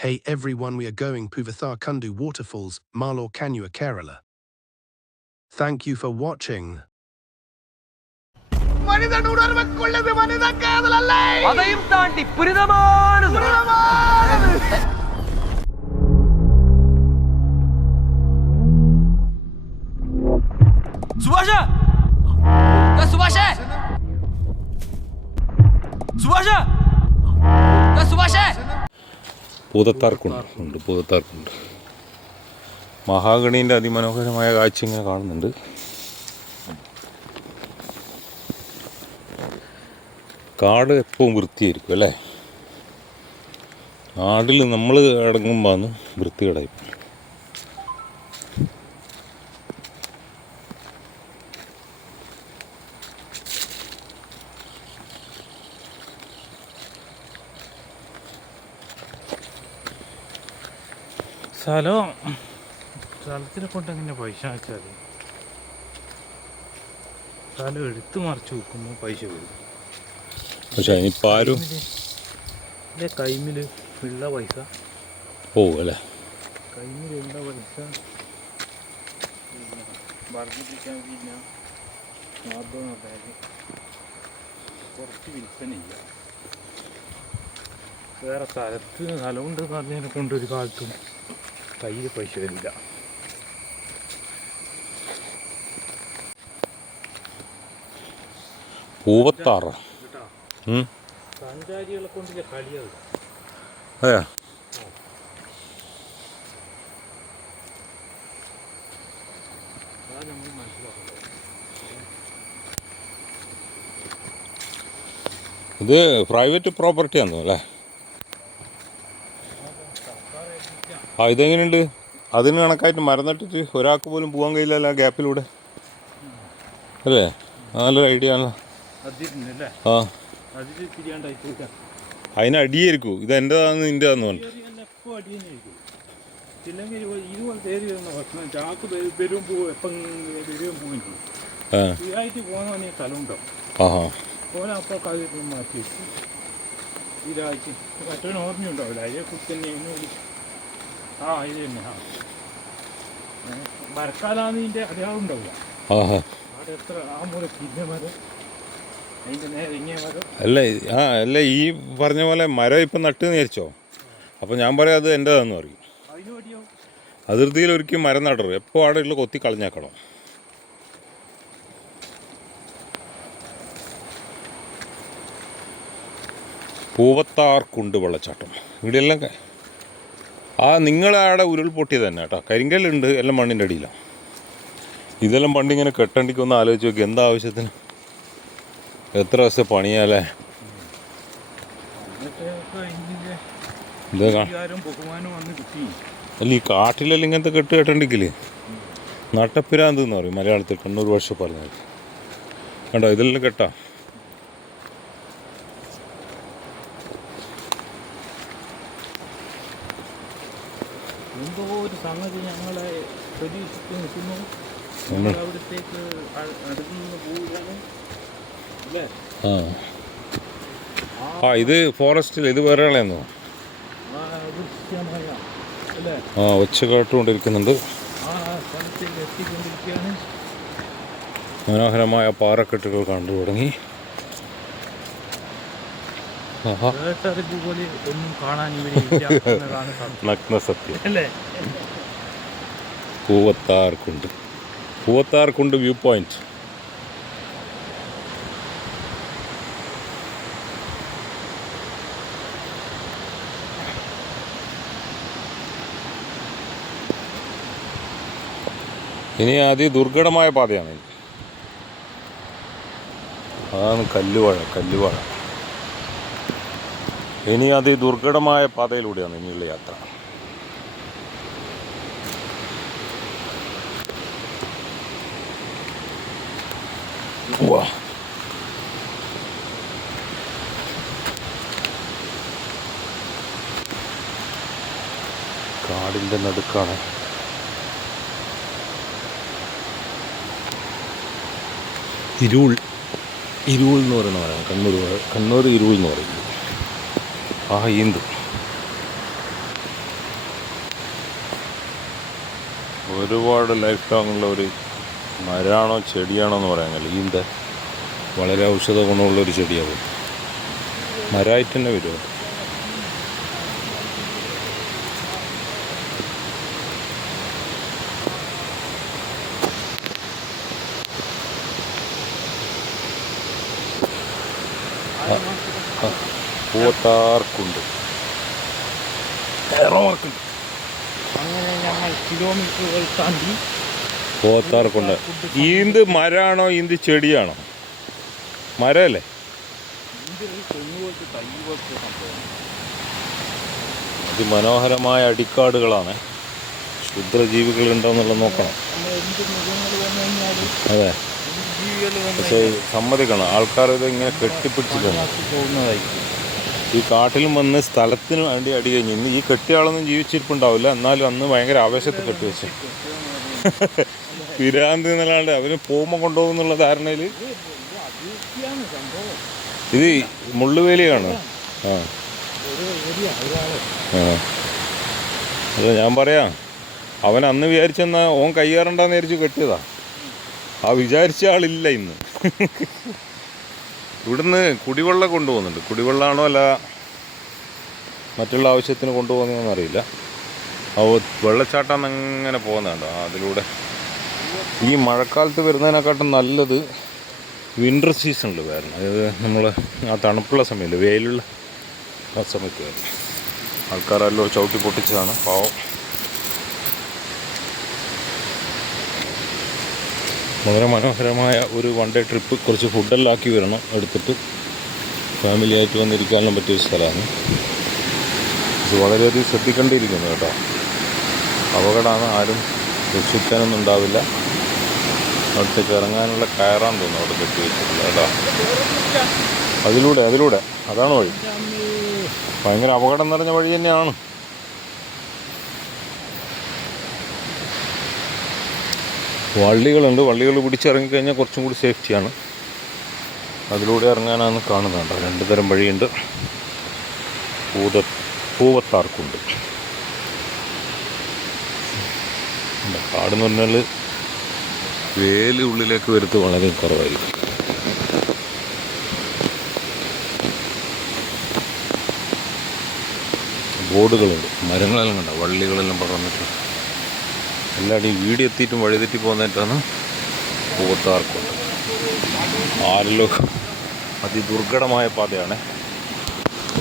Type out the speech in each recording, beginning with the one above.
Hey everyone, we are going Puvathar Kundu Waterfalls, Malor Kanua, Kerala. Thank you for watching. மனிதன் உணர்வுக்குள்ளது மனித காதல் அல்ல அதையும் പൂതത്താർക്കുണ്ട് ഉണ്ട് പൂതത്താർക്കുണ്ട് മഹാഗണീന്റെ അതിമനോഹരമായ കാഴ്ച ഇങ്ങനെ കാണുന്നുണ്ട്. കാട് എപ്പോഴും വൃത്തിയായിരിക്കും അല്ലേ? നാടിൽ നമ്മൾ അടങ്ങുമ്പോൾ വൃത്തികേടായി സ്ഥലം സ്ഥലത്തിനെ കൊണ്ട് എങ്ങനെ പൈസ വെച്ചാൽ സ്ഥലം എടുത്തു മറിച്ച് വെക്കുമ്പോൾ പൈസ വരും. പക്ഷെ അതിനിപ്പോൾ ആരും എന്റെ കൈമിൽ ഉള്ള പൈസ? അല്ലേ കൈമിലുള്ള പൈസ. വർദ്ധിപ്പിക്കാൻ പിന്നെ കുറച്ച് വിൽപ്പനയില്ല. വേറെ സ്ഥലത്ത് സ്ഥലമുണ്ട് പറഞ്ഞതിനെ കൊണ്ട് ഒരു കാലത്തും കയ്യിൽ പൈസ വരില്ല പൂവത്താറ്. സഞ്ചാരികളെ കൊണ്ടില്ല കളിയത് അതെയാ? ഇത് പ്രൈവറ്റ് പ്രോപ്പർട്ടി ആണോ അല്ലേ? ആ ഇതെങ്ങനെയുണ്ട്? അതിന് കണക്കായിട്ട് മരം നട്ടിട്ട് ഒരാൾക്ക് പോലും പോകാൻ കഴിയില്ലല്ലോ ആ ഗ്യാപ്പിലൂടെ. അല്ലേ? നല്ലൊരു ഐഡിയ ആണല്ലോ ആ. അതിന് അടിയായിരിക്കും. ഇത് എന്റെതാന്ന് നിന്റെതാന്ന് പറഞ്ഞു എപ്പോൾ അടി തന്നെയായിരിക്കും ഇല്ലെങ്കിൽ ഇതുപോലെ തേരി വരുന്ന ഭക്ഷണം ചാക്ക് വരും- വരും പോവും എപ്പം വരും പോവുകയും ചെയ്യും ആ. ഇതായിട്ട് പോകാൻ തന്നെ സ്ഥലം ഉണ്ടാവും ആഹാ ഓരോ അപ്പോൾ കാര്യം മാറ്റി ഇതായിട്ട്. മറ്റൊരു ഓർമ്മയുണ്ടാവില്ല അതിനെ കുറിച്ച് തന്നെ ഒന്ന് വിളി ആ ഇത് തന്നെ ആ. ഏ, മരക്കാലാന്ന് ഇതിന്റെ അടയാളം ഉണ്ടാവില്ല ആഹാ. അവിടെ എത്ര ആ മൂല പിന്നെ മരം അതിന്റെ നേരെ ഇങ്ങനെ മരം അല്ല ആ അല്ല ഈ പറഞ്ഞ പോലെ മരം ഇപ്പം നട്ട് നേരിച്ചോ അപ്പോൾ ഞാൻ പറയാം അത് എന്റെതാന്ന് പറയും. അതിന് വേണ്ടിയോ? അതിർത്തിയിൽ ഒരിക്കലും മരം നടരും എപ്പോൾ അവിടെ ഉള്ള കൊത്തി കളഞ്ഞേക്കണം. പൂവത്താർക്കുണ്ട് വെള്ളച്ചാട്ടം. ഇവിടെയെല്ലാം ആ നിങ്ങളവിടെ ഉരുൾപൊട്ടിയത് തന്നെ കേട്ടോ. കരിങ്കല്ലുണ്ട് എല്ലാം മണ്ണിന്റെ അടിയിലാണ് ഇതെല്ലാം പണ്ട് ഇങ്ങനെ കെട്ടണ്ടിക്കൊന്ന് ആലോചിച്ച് നോക്കി എന്താ ആവശ്യത്തിന്? എത്ര ദിവസം പണിയാലേ അല്ല? ഈ കാട്ടിലെല്ലാം ഇങ്ങനത്തെ കെട്ട് കെട്ടണ്ടിക്കില്ലേ? നട്ടപ്പിരാന്ത് എന്ന് പറയും മലയാളത്തിൽ കണ്ണൂർ ഭാഷ പറഞ്ഞത് കണ്ടോ ഇതെല്ലാം കെട്ടാ എന്തോ ഒരു സംഗതി ഞങ്ങളെ അവിടത്തേക്ക് അടുത്തുനിന്ന് പോവുകയാണ്. അല്ലേ? ആ. ഇത് ഫോറസ്റ്റിൽ ഇത് വേറെ ആളെന്നോ ആ ഒച്ച കേട്ടുകൊണ്ടിരിക്കുന്നുണ്ട് മനോഹരമായ പാറക്കെട്ടുകൾ കണ്ടു തുടങ്ങി. നഗ്ന സത്യം. നഗ്ന കുണ്ട് കൂവത്താർ പൂവത്താർക്കുണ്ട് വ്യൂ പോയിന്റ്. ഇനി അതി ദുർഘടമായ പാതയാണ്. അതാണ് കല്ലുവാഴ കല്ലുവാഴ. ഇനി അതി ദുർഘടമായ പാതയിലൂടെയാണ് ഇനിയുള്ള യാത്ര. പോവാ കാടിന്റെ നടുക്കാണ്. ഇരുൾ. ഇരുൾ എന്ന് പറയുന്ന പറയാം കണ്ണൂർ കണ്ണൂർ ഇരുൾ എന്ന് പറയുന്നത് ആ ഈന്ത് ഒരുപാട് ലൈഫ് ലോങ്ങുള്ള ഒരു മരമാണോ ചെടിയാണോ എന്ന് പറയാൻ കഴിയില്ല. ഈന്ത വളരെ ഔഷധ ഗുണമുള്ള ഒരു ചെടിയാവും. മരമായിട്ട് തന്നെ വരുമോ? പൂവത്താർക്കുണ്ട് ഏറോമാർക്കുണ്ട് അങ്ങനെ ഞങ്ങൾ കിലോമീറ്ററുകൾ താണ്ടി പൂവത്താർക്കുണ്ട് ഈന്ത് മരാണോ ഈന്ത് ചെടിയാണോ? മരല്ലേ അതിമനോഹരമായ അടിക്കാടുകളാണ്. ക്ഷുദ്രജീവികൾ ഉണ്ടോന്നുള്ളത് നോക്കണം. അതെ. പക്ഷേ സമ്മതിക്കണം. ആൾക്കാർ ഇത് ഇങ്ങനെ കഴിഞ്ഞാൽ ഈ കാട്ടിലും വന്ന് സ്ഥലത്തിന് വേണ്ടി അടി കഴിഞ്ഞു. ഇന്ന് ഈ കെട്ടിയാളൊന്നും ജീവിച്ചിരിപ്പുണ്ടാവില്ല. എന്നാലും അന്ന് ഭയങ്കര ആവേശത്തിൽ കെട്ടിവെച്ചു. പിരാന്ത് എന്നല്ലാണ്ട് അവന് പോകുമ്പോൾ കൊണ്ടുപോകുന്നുള്ള ധാരണയിൽ ഇത് മുള്ളുവേലിയാണ്. ആ. ആ. ഞാൻ പറയാം അവൻ അന്ന് വിചാരിച്ചെന്നാ ഓൻ കയ്യേറണ്ടെന്ന് വിചാരിച്ച് കെട്ടിയതാ. ആ വിചാരിച്ച ആളില്ല ഇന്ന്. ഇവിടുന്ന് കുടിവെള്ളം കൊണ്ടുപോകുന്നുണ്ട്. കുടിവെള്ളമാണോ അല്ല മറ്റുള്ള ആവശ്യത്തിന് കൊണ്ടുപോകുന്നതെന്നറിയില്ല ആ വെള്ളച്ചാട്ടം അങ്ങനെ പോകുന്നുണ്ടോ അതിലൂടെ. ഈ മഴക്കാലത്ത് വരുന്നതിനെക്കാട്ടും നല്ലത് വിന്റർ സീസണിൽ വരണം. അതായത് നമ്മൾ ആ തണുപ്പുള്ള സമയമില്ല വെയിലുള്ള ആ സമയത്ത് വരണം. ആൾക്കാരെല്ലാം ചവിട്ടി പൊട്ടിച്ചതാണ് പാവം. വളരെ മനോഹരമായ ഒരു വൺ ഡേ ട്രിപ്പ് കുറച്ച് ഫുഡെല്ലാം ആക്കി വരണം എടുത്തിട്ട് ഫാമിലി ആയിട്ട് വന്നിരിക്കാനും പറ്റിയ സ്ഥലമാണ്. ഇത് വളരെയധികം ശ്രദ്ധിക്കേണ്ടിയിരിക്കുന്നു കേട്ടോ. അപകടമാണ് ആരും രക്ഷിക്കാനൊന്നും ഉണ്ടാവില്ല. അവിടത്തേക്ക് ഇറങ്ങാനുള്ള കയറാൻ തോന്നുന്നു അവിടെ കെട്ടി വെച്ചിട്ടില്ല കേട്ടോ അതിലൂടെ അതിലൂടെ. അതാണ് വഴി. ഭയങ്കര അപകടം നിറഞ്ഞ വഴി തന്നെയാണ്. വള്ളികളുണ്ട്. വള്ളികൾ പിടിച്ചിറങ്ങിക്കഴിഞ്ഞാൽ കുറച്ചും കൂടി സേഫ്റ്റിയാണ്. അതിലൂടെ ഇറങ്ങാനാണ് കാണുന്നുണ്ട് രണ്ടു തരം വഴിയുണ്ട്. പൂത പൂവത്താർക്കുണ്ട്. കാടെന്ന് പറഞ്ഞാൽ വേലി ഉള്ളിലേക്ക് വരുത്ത് വളരെ കുറവായിരിക്കും. ബോർഡുകളുണ്ട്. മരങ്ങളെല്ലാം കണ്ട? വള്ളികളെല്ലാം പറഞ്ഞിട്ട് എല്ലാവരും ഈ വീട് എത്തിയിട്ടും വഴിതെറ്റി പോകുന്നതായിട്ടാണ് പൂവത്താർക്കുണ്ട് ആരല്ലോ അതിദുർഘടമായ പാതയാണ്.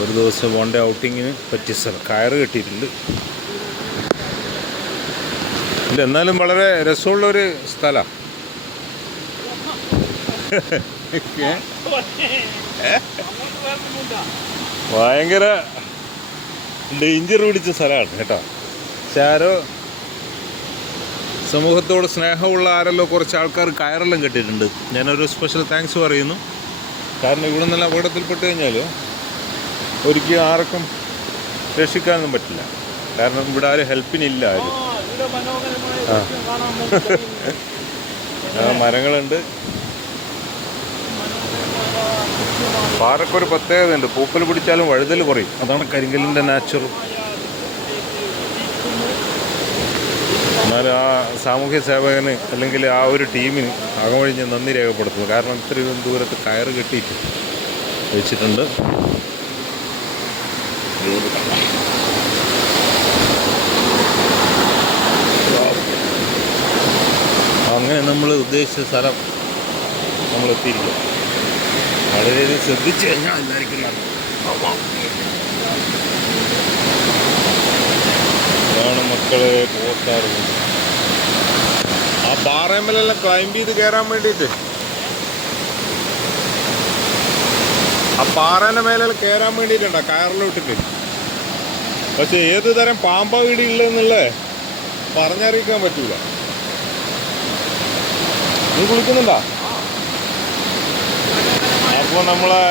ഒരു ദിവസം വൺ ഡേ ഔട്ടിങ്ങിന് പറ്റിയ സ്ഥലം. കയറ് കെട്ടിയിട്ടുണ്ട്. എന്നാലും വളരെ രസമുള്ളൊരു സ്ഥലമാണ് ഭയങ്കര ഡേഞ്ചർ പിടിച്ച സ്ഥലമാണ് കേട്ടോ. പക്ഷെ ആരോ സമൂഹത്തോട് സ്നേഹമുള്ള ആരല്ലോ കുറച്ച് ആൾക്കാർ കയറെല്ലാം കെട്ടിയിട്ടുണ്ട്. ഞാനൊരു സ്പെഷ്യൽ താങ്ക്സ് പറയുന്നു. കാരണം ഇവിടെ നിന്നെല്ലാം അപകടത്തിൽപ്പെട്ട് കഴിഞ്ഞാൽ ഒരിക്കലും ആർക്കും രക്ഷിക്കാനൊന്നും പറ്റില്ല. കാരണം ഇവിടെ ആരും ഹെൽപ്പിനില്ല ആരും. ആ ഇവിടെ മനോഹരമായ ആ. ദൃശ്യം കാണാൻ നമുക്ക് കഴിയുന്നു. ആ, മരങ്ങളുണ്ട് പാറക്കൊരു പ്രത്യേകതയുണ്ട്. പൂപ്പൽ പിടിച്ചാലും വഴുതൽ കുറയും. അതാണ് കരിങ്കലിന്റെ നാച്ചുറൽ. എന്നാൽ ആ സാമൂഹ്യ സേവകന് അല്ലെങ്കിൽ ആ ഒരു ടീമിന് അകമൊഴിഞ്ഞ് നന്ദി രേഖപ്പെടുത്തുന്നു. കാരണം ഇത്രയും ദൂരത്ത് കയറ് കെട്ടിയിട്ട് വെച്ചിട്ടുണ്ട്. അങ്ങനെ നമ്മൾ ഉദ്ദേശിച്ച സ്ഥലം നമ്മൾ എത്തിയിരിക്കും വളരെയധികം ശ്രദ്ധിച്ചു കഴിഞ്ഞാൽ എല്ലാവർക്കും. ഇതാണ് മക്കളെ പോത്താറ്. ആ പാറയമ്മലെല്ലാം ക്ലൈംബ് ചെയ്ത് കയറാൻ വേണ്ടിയിട്ട് ആ പാറേന്റെ മേലെ കയറാൻ വേണ്ടിയിട്ടുണ്ടോ കയറിലോട്ടിട്ട്. പക്ഷെ ഏത് തരം പാമ്പാ വീടില്ലെന്നുള്ള പറഞ്ഞറിയിക്കാൻ പറ്റൂല. നീ കുളിക്കുന്നുണ്ടോ? അപ്പോൾ നമ്മളെ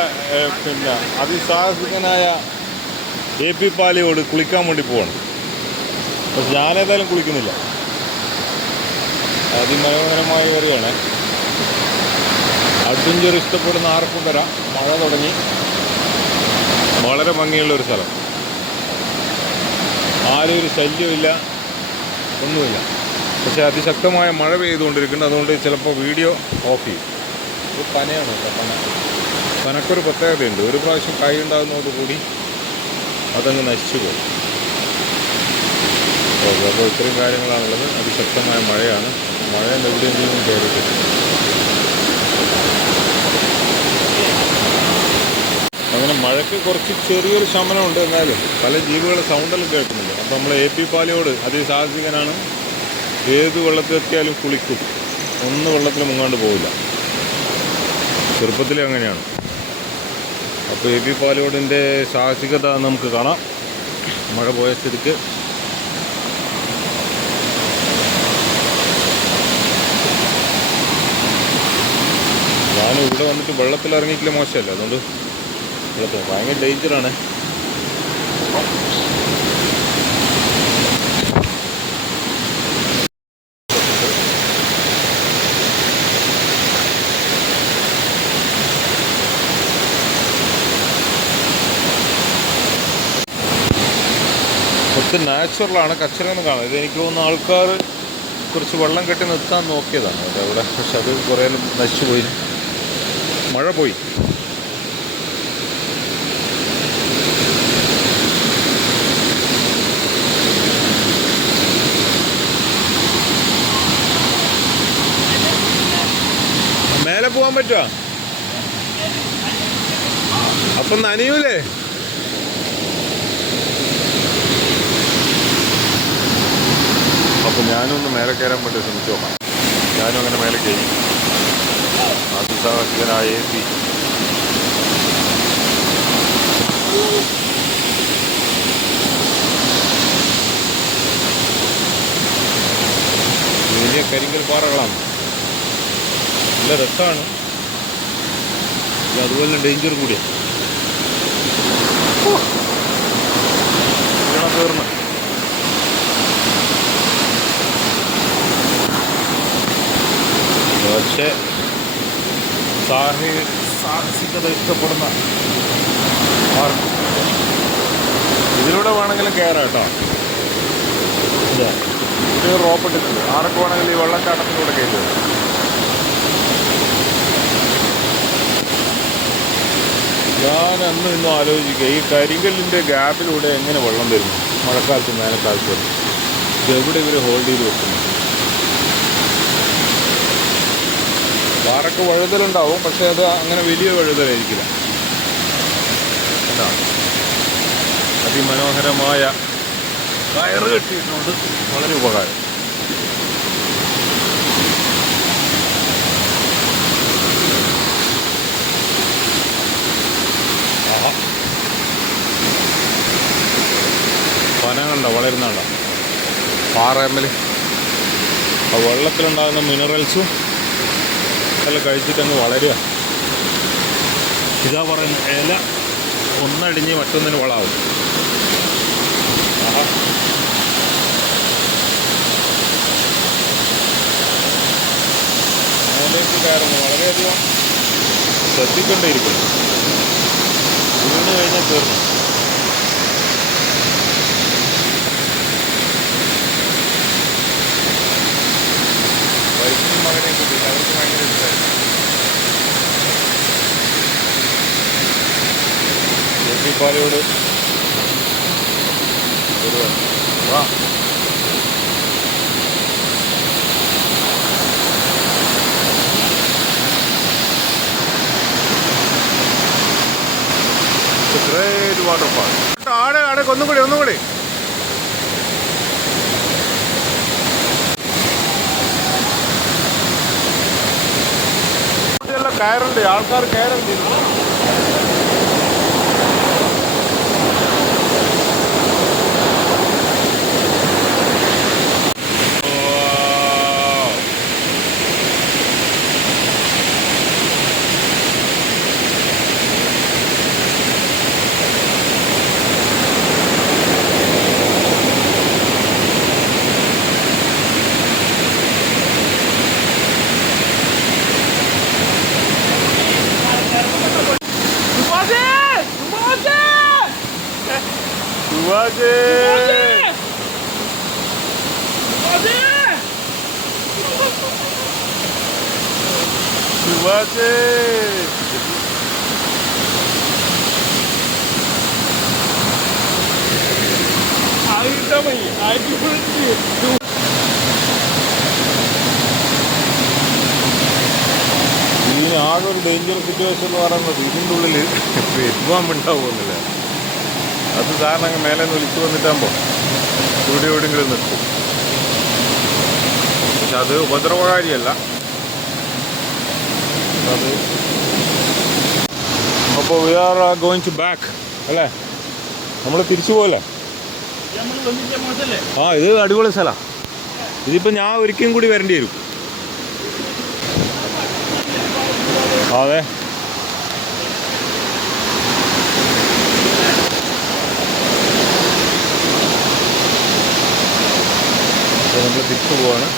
പിന്നെ അതിസാഹസികനായ എ പി പാലിയോട് കുളിക്കാൻ വേണ്ടി പോവാണ്. പക്ഷെ ഞാനേതായാലും കുളിക്കുന്നില്ല. അതിമനോഹരമായ ഏറിയാണ്. അഡ്വഞ്ചർ ഇഷ്ടപ്പെടുന്ന ആർക്കും വരാം മഴ തുടങ്ങി. വളരെ ഭംഗിയുള്ള ഒരു സ്ഥലം. ആരും ഒരു ശല്യമില്ല ഒന്നുമില്ല. പക്ഷേ അതിശക്തമായ മഴ പെയ്തുകൊണ്ടിരിക്കുന്നുണ്ട്. അതുകൊണ്ട് ചിലപ്പോൾ വീഡിയോ ഓഫ് ചെയ്യും. പനയാണ് കേട്ടോ പന. പനക്കൊരു പ്രത്യേകതയുണ്ട്. ഒരു പ്രാവശ്യം കായ് ഉണ്ടാകുന്നതോടുകൂടി അതങ്ങ് നശിച്ചു പോകും. അപ്പോൾ ഇത്രയും കാര്യങ്ങളാണുള്ളത്. അതിശക്തമായ മഴയാണ്. മഴ എവിടെയെങ്കിലും കയറിയിട്ടില്ല അങ്ങനെ മഴയ്ക്ക് കുറച്ച് ചെറിയൊരു ശമനമുണ്ട് എന്നാലും പല ജീവികളെ സൗണ്ടെല്ലാം കേൾക്കുന്നുണ്ട്. അപ്പോൾ നമ്മൾ എ പി പാലയോട് അതിസാഹസികനാണ്. ഏത് വെള്ളത്തിലെത്തിയാലും കുളിക്കും. ഒന്ന് വെള്ളത്തിൽ മുങ്ങാണ്ട് പോവില്ല. ചെറുപ്പത്തിലെ അങ്ങനെയാണ്. അപ്പോൾ എ പി പാലോടിന്റെ സാഹസികത നമുക്ക് കാണാം. മഴ പോയ സ്ഥിതിക്ക്. ഞാൻ ഇവിടെ വന്നിട്ട് വെള്ളത്തിൽ ഇറങ്ങിയിട്ടില്ല മോശമല്ല? അതുകൊണ്ട് വെള്ളത്തിൽ ഭയങ്കര ഡേഞ്ചറാണ്. മൊത്തം നാച്ചുറലാണ് കച്ചറയൊന്നും കാണാം ഇത് എനിക്ക് തോന്നുന്ന ആൾക്കാർ കുറച്ച് വെള്ളം കെട്ടി നിർത്താൻ നോക്കിയതാണ്. അവിടെ പക്ഷെ അത് കുറേ നശിച്ചു പോയി. മഴ പോയി. മേലെ പോകാൻ പറ്റുമോ അപ്പം നനയൂലേ? അപ്പോൾ ഞാനും ഒന്ന് മേലെ കയറാൻ വേണ്ടി ശ്രമിച്ചു നോക്കാം. ഞാനും അങ്ങനെ മേലെ കയറി. അതിസാഹസികനായ എ പി വലിയ കരിങ്കൽ പാറകളാണ്. നല്ല രസമാണ് അതുപോലെ അതുപോലെ ഡേഞ്ചർ കൂടിയാണ് തീർന്നു പക്ഷേ സാഹി സാഹസികത ഇഷ്ടപ്പെടുന്ന ആർക്കും ഇതിലൂടെ വേണമെങ്കിലും കയറാം കേട്ടോ. ഇതാ. റോപ്പിട്ടിട്ടുണ്ട് ആർക്ക് വേണമെങ്കിലും ഈ വെള്ളച്ചാട്ടത്തിലൂടെ കയറി വരും. ഞാൻ അന്ന് ഇന്നും ആലോചിക്കുക ഈ കരിങ്കല്ലിന്റെ ഗ്യാപ്പിലൂടെ എങ്ങനെ വെള്ളം വരുന്നു? മഴക്കാലത്ത് വേനൽക്കാലത്ത് ഇതെവിടെ ഇവർ ഹോൾഡ് ചെയ്ത് വെക്കുന്നു? പാറക്ക് വഴുതലുണ്ടാവും പക്ഷേ അത് അങ്ങനെ വലിയ വഴുതലായിരിക്കില്ല. അതിമനോഹരമായ കയറ് കെട്ടിയിട്ടുണ്ട്. വളരെ ഉപകാരം. ആഹാ. പന കണ്ടോ? വളരുന്നുണ്ടോ പാറയമ്മൽ ആ വെള്ളത്തിലുണ്ടാകുന്ന മിനറൽസും എല്ലാം കഴിച്ചിട്ടങ്ങ് വളരുക. ഇതാ പറയുന്ന ഇല ഒന്നടിഞ്ഞ് മറ്റൊന്നിന് വളാവും. ആഹാ. മേലേക്ക് കയറുന്നു. വളരെയധികം ശ്രദ്ധിക്കേണ്ടിയിരിക്കുന്നു. വീണ് കഴിഞ്ഞാൽ തീർന്നു. വൈഫിനും മകനെയും അവർക്ക് ഭയങ്കര വാ വാട്ടർഫാൾ ഒന്നും കൂടി ഒന്നും കൂടി. ഇതെല്ലാം കയറുണ്ട്. ആൾക്കാർ കയറുണ്ട് സുഭാഷേ അടിപൊളി അടിപൊളി ഈ ഡേഞ്ചർ സിറ്റുവേഷൻ എന്ന് പറയുന്നത് ഇതിന്റെ ഉള്ളിൽ എത്തുവാൻ ഉണ്ടാവുമെന്നില്ല അത് കാരണം അങ്ങ് മേലെ നിന്ന് വിളിച്ചു വന്നിട്ടാകുമ്പോൾ ഇവിടെ എവിടെയെങ്കിലും നിർത്തും. പക്ഷെ അത് ഉപദ്രവകാരിയല്ല. അപ്പോൾ we are going to back അല്ലേ? നമ്മൾ തിരിച്ചു മോശമല്ലേ ആ ഇത് അടിപൊളി സ്ഥലമാണ് ഇതിപ്പോൾ ഞാൻ ഒരിക്കലും കൂടി വരേണ്ടി വരും. അതെ. നമ്മൾ തിരിച്ചു പോവാണ്.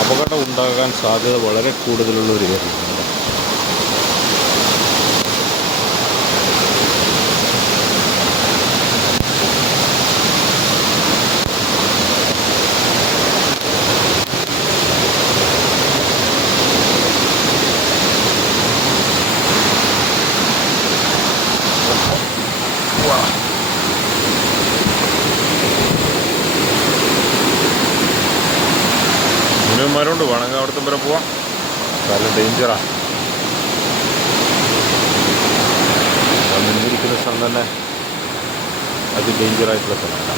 അപകടം ഉണ്ടാകാൻ സാധ്യത വളരെ കൂടുതലുള്ള ഒരു ഏരിയയാണ് മുനിയന്മാരുണ്ട് വേണമെങ്കിൽ അവിടുത്തെ വരെ പോവാം. നല്ല ഡേഞ്ചറാ മുന്നിരിക്കുന്ന സ്ഥലം തന്നെ അത് ഡേഞ്ചറായിട്ടുള്ള സ്ഥലമാണ്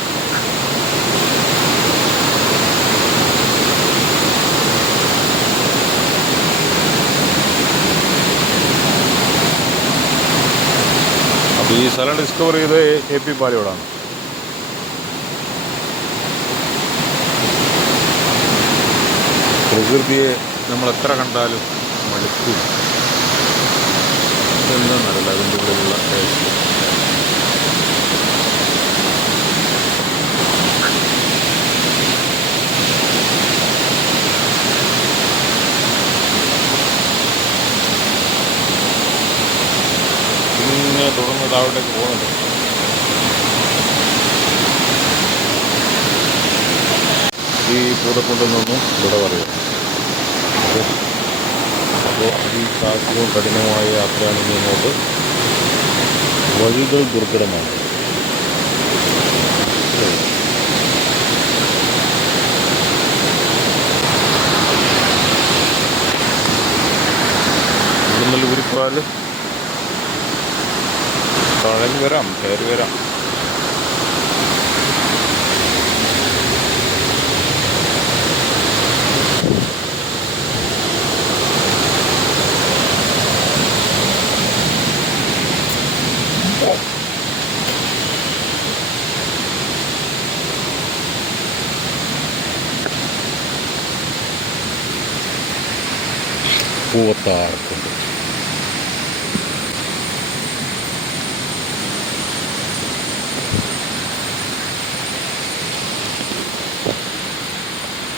അപ്പോൾ ഈ സ്ഥലം ഡിസ്കവർ ചെയ്ത് എ പി പാലയോടാണ്. പ്രകൃതിയെ നമ്മൾ എത്ര കണ്ടാലും മടുക്കും. എന്താണെന്നറിയില്ല അതിന്റെ ഉള്ളിലുള്ള ടേസ്റ്റ് ഇങ്ങനെ തുടർന്ന് താഴോട്ടേക്ക് പോകുന്നുണ്ട്. ഈ പൂതക്കുണ്ടിൽ ഇവിടെ ഇവിടെ പറയുക അപ്പോൾ ഈ സാഹസികവും കഠിനമായ യാത്രയാണെങ്കിൽ ഇങ്ങോട്ട്. വഴികൾ ദുർഘടമാണ്. ഉരുപ്പാൽ തഴഞ്ഞ് വരാം കയറി വരാം. പൂവത്താർക്കുണ്ട്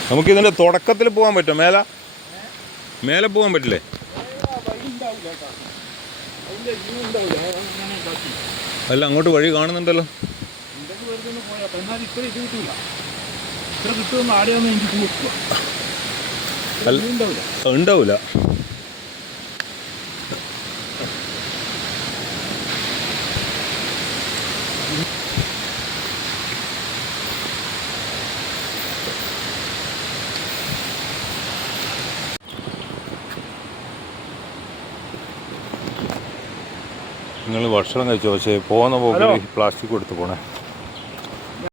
നമുക്കിതിന്റെ തുടക്കത്തിൽ പോകാൻ പറ്റുമോ? മേല? മേലെ പോകാൻ പറ്റില്ലേ? അല്ല അങ്ങോട്ട് വഴി കാണുന്നുണ്ടല്ലോ. വ്യൂ ഉണ്ടാവില്ല അങ്ങനെ കാട്ടി അല്ല അങ്ങോട്ട് വഴി കാണുന്നുണ്ടല്ലോ ഇതൊക്കെ വെറുതെ ഒന്ന് പോയാൽ എന്നാൽ ഇത്ര ഇത് കിട്ടില്ല ഇത്ര കിട്ടുമെന്ന് ആടെയൊന്നും എനിക്ക് നോക്കുക അല്ല. ഉണ്ടാവില്ല ഉണ്ടാവില്ല നിങ്ങൾ ഭക്ഷണം കഴിച്ചു? പക്ഷേ പോകുന്ന പോകുമ്പോൾ പ്ലാസ്റ്റിക് കൊടുത്ത് പോണേ.